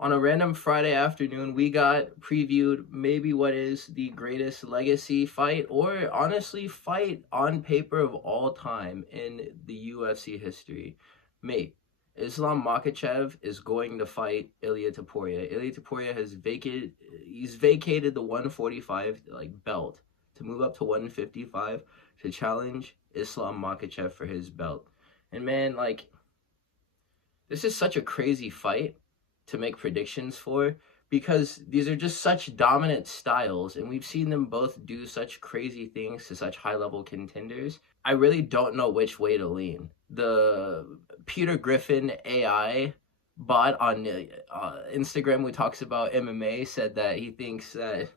On a random Friday afternoon, we got previewed maybe what is the greatest legacy fight, or honestly, fight on paper of all time in the UFC history. Mate, Islam Makachev is going to fight ILIA Topuria. ILIA Topuria he's vacated the 145 belt to move up to 155 to challenge Islam Makachev for his belt. And man, this is such a crazy fight to make predictions for, because these are just such dominant styles and we've seen them both do such crazy things to such high level contenders. I really don't know which way to lean. The Peter Griffin AI bot on Instagram who talks about MMA said that he thinks that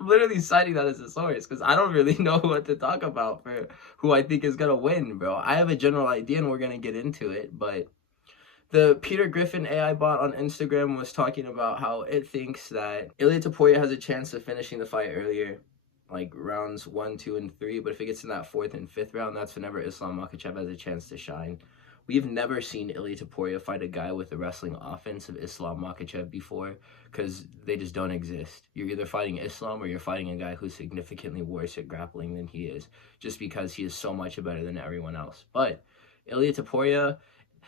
I'm literally citing that as a source because I don't really know what to talk about for who I think is gonna win, bro. I have a general idea and we're gonna get into it, but the Peter Griffin AI bot on Instagram was talking about how it thinks that ILIA Topuria has a chance of finishing the fight earlier, like rounds 1, 2, and 3. But if it gets in that 4th and 5th round, that's whenever Islam Makhachev has a chance to shine. We've never seen ILIA Topuria fight a guy with the wrestling offense of Islam Makhachev before, because they just don't exist. You're either fighting Islam or you're fighting a guy who's significantly worse at grappling than he is, just because he is so much better than everyone else. But ILIA Topuria,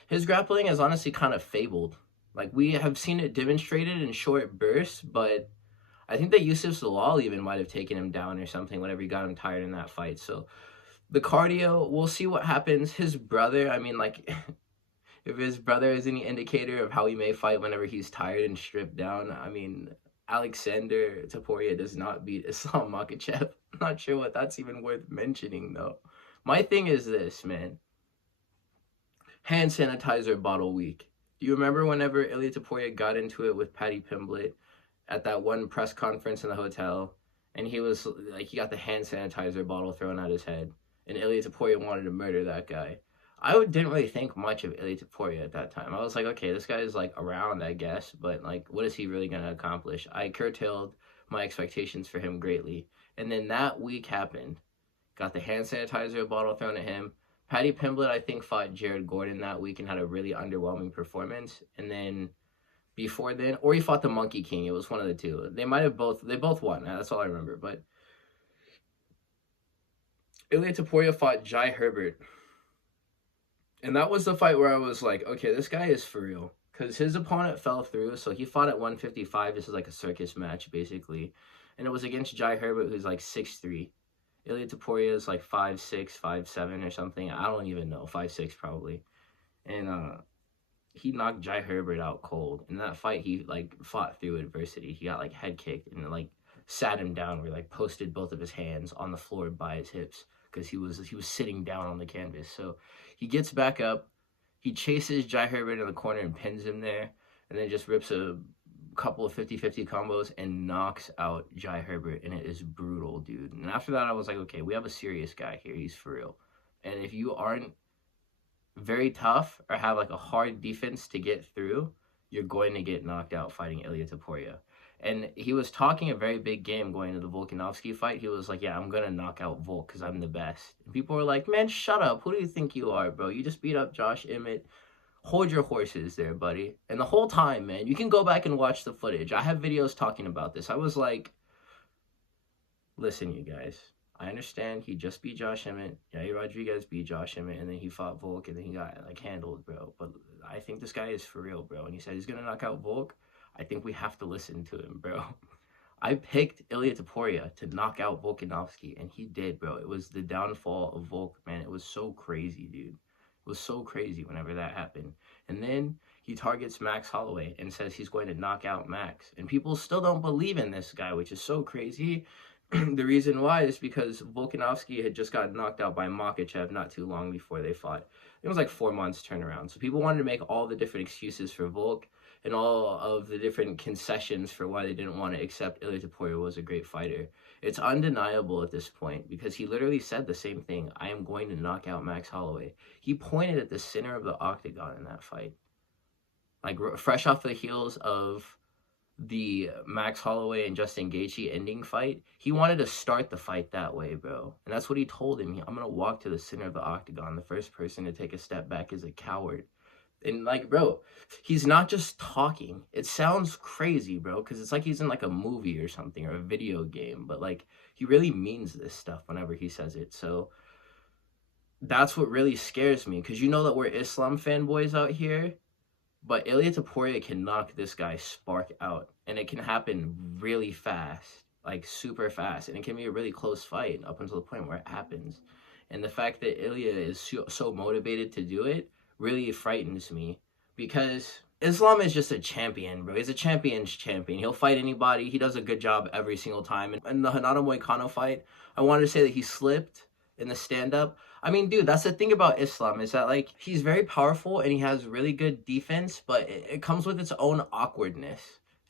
his grappling is honestly kind of fabled. Like, we have seen it demonstrated in short bursts, but I think that Yusuf Zalal even might have taken him down or something whenever he got him tired in that fight. So the cardio, we'll see what happens. His brother, I mean, if his brother is any indicator of how he may fight whenever he's tired and stripped down, I mean, Alexander Topuria does not beat Islam Makhachev. I'm not sure what that's even worth mentioning, though. My thing is this, man. Hand sanitizer bottle week. Do you remember whenever ILIA Topuria got into it with Paddy Pimblett at that one press conference in the hotel, and he was like, he got the hand sanitizer bottle thrown at his head, and ILIA Topuria wanted to murder that guy? I didn't really think much of ILIA Topuria at that time. I was like, okay, this guy is like around, I guess, but like, what is he really gonna accomplish? I curtailed my expectations for him greatly, and then that week happened. Got the hand sanitizer bottle thrown at him. Paddy Pimblett, I think, fought Jared Gordon that week and had a really underwhelming performance. And then before then, or he fought the Monkey King. It was one of the two. They both won. That's all I remember. But ILIA Topuria fought Jai Herbert. And that was the fight where I was like, okay, this guy is for real. Because his opponent fell through. So he fought at 155. This is like a circus match, basically. And it was against Jai Herbert, who's like 6'3". ILIA Topuria is like 5'6", 5'7", or something. I don't even know. 5'6" probably. And he knocked Jai Herbert out cold. In that fight, he fought through adversity. He got head kicked and sat him down, where posted both of his hands on the floor by his hips, because he was sitting down on the canvas. So he gets back up. He chases Jai Herbert in the corner and pins him there, and then just rips a couple of 50-50 combos and knocks out Jai Herbert, and it is brutal, dude. And after that, I was like, okay, we have a serious guy here. He's for real. And if you aren't very tough or have a hard defense to get through, you're going to get knocked out fighting ILIA Topuria. And he was talking a very big game going into the Volkanovski fight. He was like, yeah, I'm going to knock out Volk because I'm the best. And people were like, man, shut up. Who do you think you are, bro? You just beat up Josh Emmett. Hold your horses there, buddy. And the whole time, man, you can go back and watch the footage. I have videos talking about this. I was like, listen, you guys, I understand he just beat Josh Emmett. Yair Rodriguez beat Josh Emmett, and then he fought Volk, and then he got handled, bro. But I think this guy is for real, bro. And he said he's gonna knock out Volk. I think we have to listen to him, bro. I picked ILIA Topuria to knock out Volkanovski, and he did, bro. It was the downfall of Volk, man. It was so crazy, dude. It was so crazy whenever that happened. And then he targets Max Holloway and says he's going to knock out Max. And people still don't believe in this guy, which is so crazy. The reason why is because Volkanovski had just got knocked out by Makachev not too long before they fought. It was 4 months turnaround. So people wanted to make all the different excuses for Volk and all of the different concessions for why they didn't want to accept ILIA Topuria was a great fighter. It's undeniable at this point, because he literally said the same thing. I am going to knock out Max Holloway. He pointed at the center of the octagon in that fight. Fresh off the heels of the Max Holloway and Justin Gaethje ending fight, he wanted to start the fight that way, bro. And that's what he told him. I'm going to walk to the center of the octagon. The first person to take a step back is a coward. And like, bro, he's not just talking. It sounds crazy, bro, because it's like he's in like a movie or something or a video game, but like he really means this stuff whenever he says it. So that's what really scares me, because you know that we're Islam fanboys out here, but ILIA Topuria can knock this guy Spark out, and it can happen really fast, like super fast, and it can be a really close fight up until the point where it happens. And the fact that ILIA is so motivated to do it really frightens me, because Islam is just a champion, bro. He's a champion's champion. He'll fight anybody. He does a good job every single time. And in the Hanada Moicano fight, I wanted to say that he slipped in the stand-up. I mean, dude, that's the thing about Islam, is that, like, he's very powerful and he has really good defense, but it comes with its own awkwardness.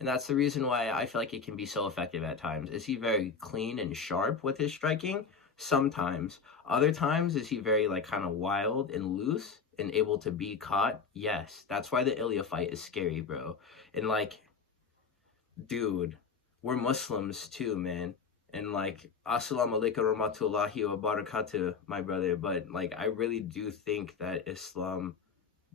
And that's the reason why I feel like it can be so effective at times. Is he very clean and sharp with his striking? Sometimes. Other times, is he very, like, kind of wild and loose and able to be caught? Yes. That's why the ILIA fight is scary, bro. And, like, dude, we're Muslims too, man. And like, assalamu alaikum warahmatullahi wabarakatuh, my brother. But like, I really do think that Islam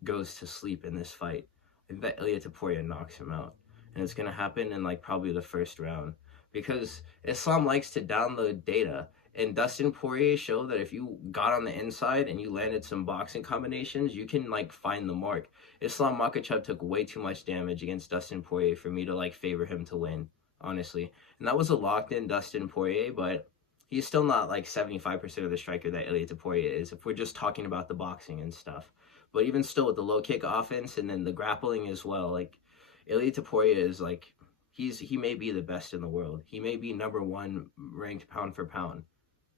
goes to sleep in this fight. I think that ILIA Topuria knocks him out. And it's going to happen in like probably the first round. Because Islam likes to download data. And Dustin Poirier showed that if you got on the inside and you landed some boxing combinations, you can like find the mark. Islam Makachev took way too much damage against Dustin Poirier for me to like favor him to win, honestly. And that was a locked-in Dustin Poirier, but he's still not like 75% of the striker that ILIA Topuria is, if we're just talking about the boxing and stuff. But even still, with the low kick offense and then the grappling as well, like, ILIA Topuria is like, he may be the best in the world. He may be #1 ranked pound for pound.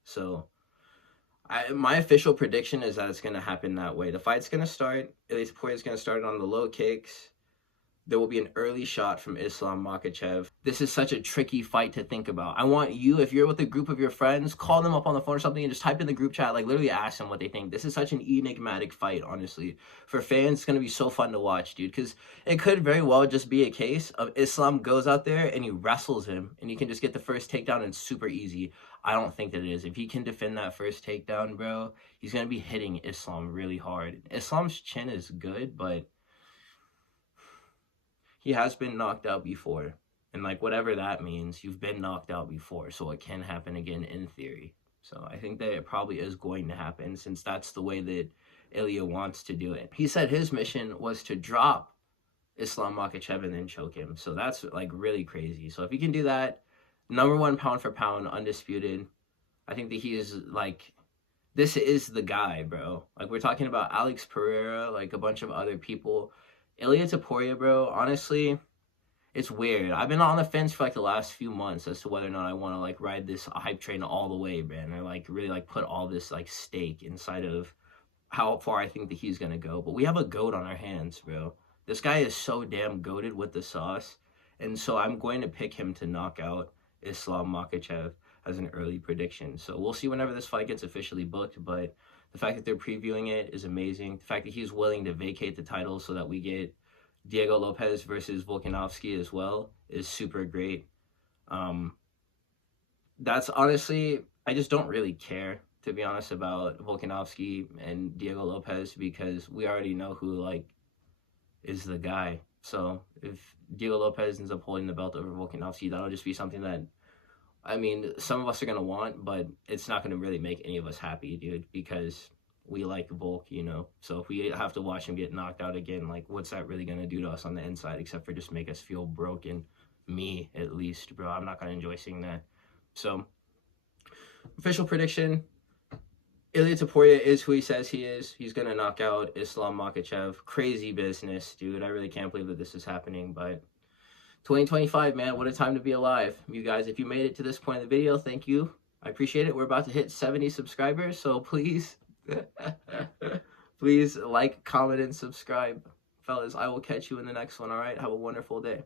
So my official prediction is that it's going to happen that way. The fight's going to start. ILIA Topuria is going to start on the low kicks. There will be an early shot from Islam Makachev. This is such a tricky fight to think about. I want you, if you're with a group of your friends, call them up on the phone or something and just type in the group chat, like literally ask them what they think. This is such an enigmatic fight, honestly. For fans, it's going to be so fun to watch, dude, because it could very well just be a case of Islam goes out there and he wrestles him and he can just get the first takedown and super easy. I don't think that it is. If he can defend that first takedown, bro, he's going to be hitting Islam really hard. Islam's chin is good, but he has been knocked out before. And like, whatever that means, you've been knocked out before, so it can happen again in theory. So I think that it probably is going to happen, since that's the way that ILIA wants to do it. He said his mission was to drop Islam Makachev and then choke him. So that's like really crazy. So if he can do that, #1 pound for pound, undisputed, I think that he is like, this is the guy, bro. Like, we're talking about Alex Pereira, like a bunch of other people. ILIA Topuria, bro, honestly, it's weird. I've been on the fence for like the last few months as to whether or not I want to like ride this hype train all the way, man. Or like really like put all this like stake inside of how far I think that he's gonna go. But we have a goat on our hands, bro. This guy is so damn goated with the sauce. And so I'm going to pick him to knock out Islam Makachev as an early prediction. So we'll see whenever this fight gets officially booked, but the fact that they're previewing it is amazing. The fact that he's willing to vacate the title so that we get Diego Lopez versus Volkanovski as well is super great. That's honestly, I just don't really care, to be honest, about Volkanovski and Diego Lopez, because we already know who like is the guy. So if Diego Lopez ends up holding the belt over Volkanovski, that'll just be something that, I mean, some of us are going to want, but it's not going to really make any of us happy, dude, because we like Volk, you know? So if we have to watch him get knocked out again, like, what's that really going to do to us on the inside, except for just make us feel broken? Me, at least, bro. I'm not going to enjoy seeing that. So, official prediction, ILIA Topuria is who he says he is. He's going to knock out Islam Makachev. Crazy business, dude. I really can't believe that this is happening, but 2025, man, what a time to be alive. You guys, if you made it to this point in the video, thank you. I appreciate it. We're about to hit 70 subscribers, so please, please like, comment, and subscribe. Fellas, I will catch you in the next one, all right? Have a wonderful day.